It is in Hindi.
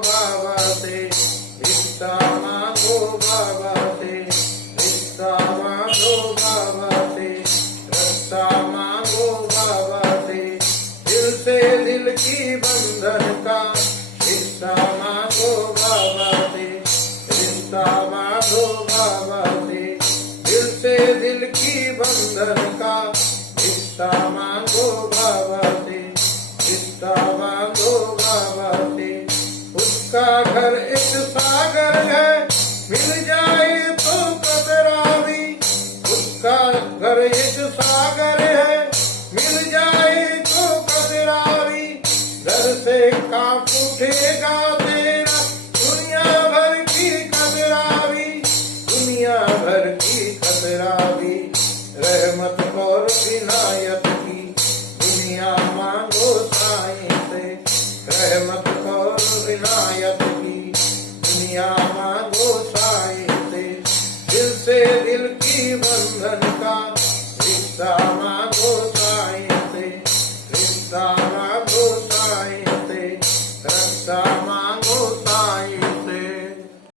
बाबा से, रिश्ता मांगो बाबा से, रिश्ता मांगो बाबा से, रास्ता मांगो बाबा से दिल की बंधन का रिश्ता मांगो बाबा से, रिश्ता मांगो बाबा से, दिल की बंधन का रिश्ता मांगो बाबा से, रिश्ता मांगो बाबा से। उसका घर एक सागर है, मिल जाए तो कतरा भी, उसका घर एक सागर है, मिल जाए तो कतरा भी, घर से कांप उठेगा तेरा दुनिया भर की खतरा भी, दुनिया भर की खतरा भी। रहमत और विनायत की दुनिया मांगो साईं से, रहमत और विनायत की दुनिया मांगो साईं से, दिल की बंधन का रिश्ता मांगो